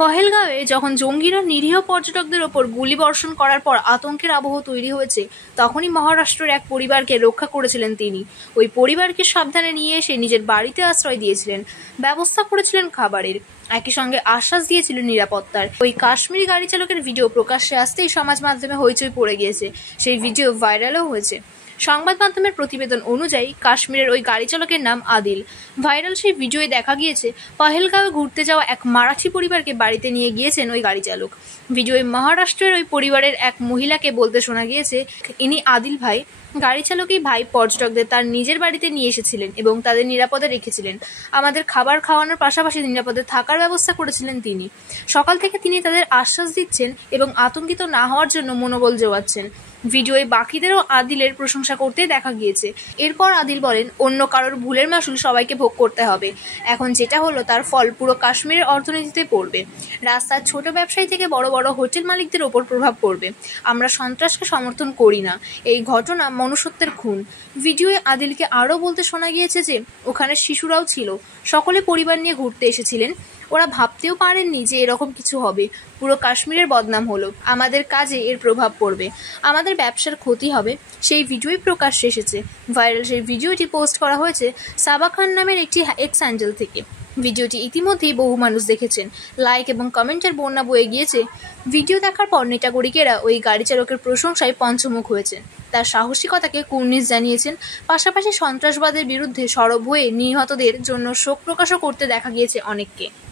পহেলগাঁওয়ে যখন জঙ্গিরা নিরীহ পর্যটকদের ওপর গুলিবর্ষণ করার পর আতঙ্কের আবহ তৈরি হয়েছে, তখনই মহারাষ্ট্রের এক পরিবারকে রক্ষা করেছিলেন তিনি। ওই পরিবারকে সাবধানে নিয়ে এসে নিজের বাড়িতে আশ্রয় দিয়েছিলেন, ব্যবস্থা করেছিলেন খাবারের, একই সঙ্গে আশ্বাস দিয়েছিলেন নিরাপত্তার। ওই কাশ্মীরি গাড়ি চালকের ভিডিও প্রকাশ্যে আসতেই সমাজ মাধ্যমে হইচই পড়ে গিয়েছে। সেই ভিডিও ভাইরালও হয়েছে। সংবাদ মাধ্যমের প্রতিবেদন অনুযায়ী কাশ্মীরের ওই গাড়ি চালকের নাম আদিল। ভাইরাল সেই ভিডিওয়ে দেখা গিয়েছে পহেলগাঁওয়ে ঘুরতে যাওয়া এক মারাঠি পরিবারকে বাড়িতে নিয়ে গিয়েছেন ওই গাড়ি চালক। ভিডিওয়ে মহারাষ্ট্রের ওই পরিবারের এক মহিলাকে বলতে শোনা গিয়েছে, ইনি আদিল ভাই, গাড়ি চালকই ভাই পর্যটকদের তার নিজের বাড়িতে নিয়ে এসেছিলেন এবং তাদের নিরাপদে রেখেছিলেন। আমাদের খাবার খাওয়ানোর পাশাপাশি নিরাপদে থাকার ব্যবস্থা করেছিলেন তিনি। সকাল থেকে তিনি তাদের আশ্বাস দিচ্ছেন এবং আতঙ্কিত না হওয়ার জন্য মনোবল জোগাচ্ছেন। ভিডিওয়ে বাকিদেরও আদিলের প্রশংসা করতে দেখা গিয়েছে। এরপর আদিল বলেন, অন্য কারোর ভুলের মাসুল সবাইকে ভোগ করতে হবে। এখন যেটা হলো তার ফল পুরো কাশ্মীরের অর্থনীতিতে পড়বে। রাস্তার ছোট ব্যবসায়ী থেকে বড় বড় হোটেল মালিকদের ওপর প্রভাব পড়বে। আমরা সন্ত্রাসকে সমর্থন করি না। এই ঘটনা মনুষ্যত্বের খুন। ভিডিওয়ে আদিলকে আরও বলতে শোনা গিয়েছে যে ওখানে শিশুরাও ছিল, সকলে পরিবার নিয়ে ঘুরতে এসেছিলেন। ওরা ভাবতেও পারেননি যে এরকম কিছু হবে। পুরো কাশ্মীরের বদনাম হলো, আমাদের কাজে এর প্রভাব পড়বে, আমাদের ব্যবসার ক্ষতি হবে। সেই ভিডিওই প্রকাশ্যে এসেছে। ভাইরাল সেই ভিডিওটি পোস্ট করা হয়েছে সাবা খান নামের একটি এক্স হ্যান্ডেল থেকে। ভিডিওটি ইতিমধ্যেই বহু মানুষ দেখেছেন, লাইক এবং কমেন্টের বন্যা বয়ে গিয়েছে। ভিডিও দেখার পর নেটাগরিকেরা ওই গাড়ি চালকের প্রশংসায় পঞ্চমুখ হয়েছে, তার সাহসিকতাকে কুর্নিশ জানিয়েছেন। পাশাপাশি সন্ত্রাসবাদের বিরুদ্ধে সরব হয়ে নিহতদের জন্য শোক প্রকাশও করতে দেখা গিয়েছে অনেককে।